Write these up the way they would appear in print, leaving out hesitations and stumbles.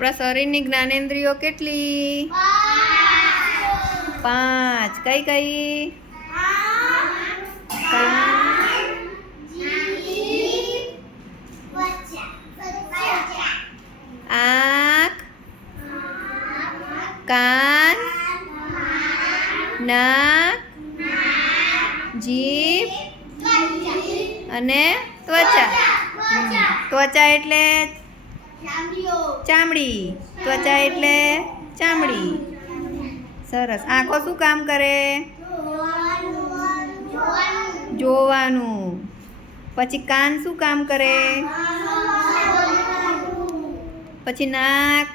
આપણા શરીરની જ્ઞાનેન્દ્રિયો કેટલી? 5. કઈ કઈ? આંખ, કાન, નાક, જીભ અને ત્વચા. ત્વચા એટલે ચામડી. ત્વચા એટલે ચામડી. સરસ. આંખો શું કામ કરે? જોવાનું. પછી કાન શું કામ કરે? પછી નાક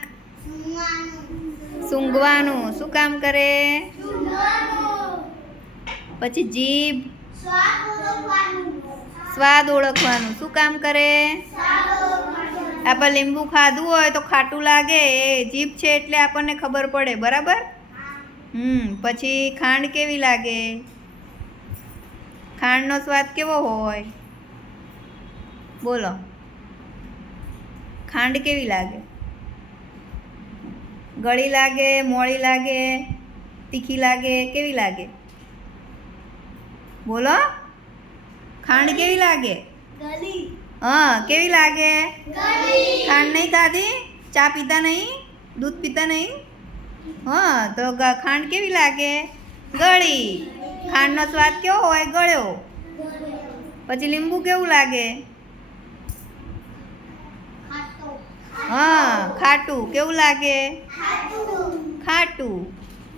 સૂંઘવાનું. શું કામ કરે? પછી જીભ સ્વાદ ઓળખવાનું. શું કામ કરે? આપણે લીંબુ ખાધું હોય તો ખાટું લાગે, એ જીભ છે એટલે આપણને ખબર પડે. બરાબર. પછી ખાંડ કેવી લાગે? ખાંડનો સ્વાદ કેવો હોય? બોલો. ખાંડ કેવી લાગે? ગળી લાગે, મોળી લાગે, તીખી લાગે, કેવી લાગે? બોલો. ખાંડ કેવી લાગે? હા, કેવી લાગે? ખાંડ નહીં ખાધી? ચા પીતા નહીં? દૂધ પીતા નહીં? હા, તો ખાંડ કેવી લાગે? ગળી. ખાંડનો સ્વાદ કેવો હોય? ગળ્યો. પછી લીંબુ કેવું લાગે? હા, ખાટું. કેવું લાગે? ખાટું.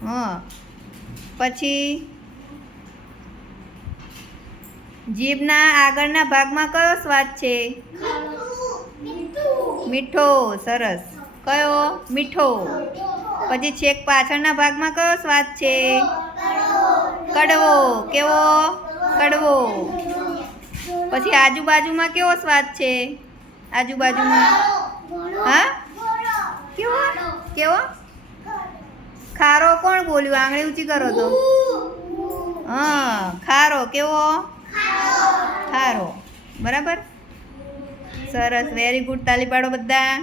હા. પછી જીભના આગળના ભાગમાં કયો સ્વાદ છે? મીઠો. સરસ. કયો? મીઠો. પછી છેક પાછળના ભાગમાં કયો સ્વાદ છે? કડવો. કેવો? કડવો. પછી આજુબાજુમાં કેવો સ્વાદ છે? આજુબાજુમાં હા કેવો? કેવો? ખારો. કોણ બોલ્યું? આંગળી ઊંચી કરો તો. હા, ખારો. કેવો? ખારો. બરાબર. સરસ. Very good. તાલી પાડો બધા.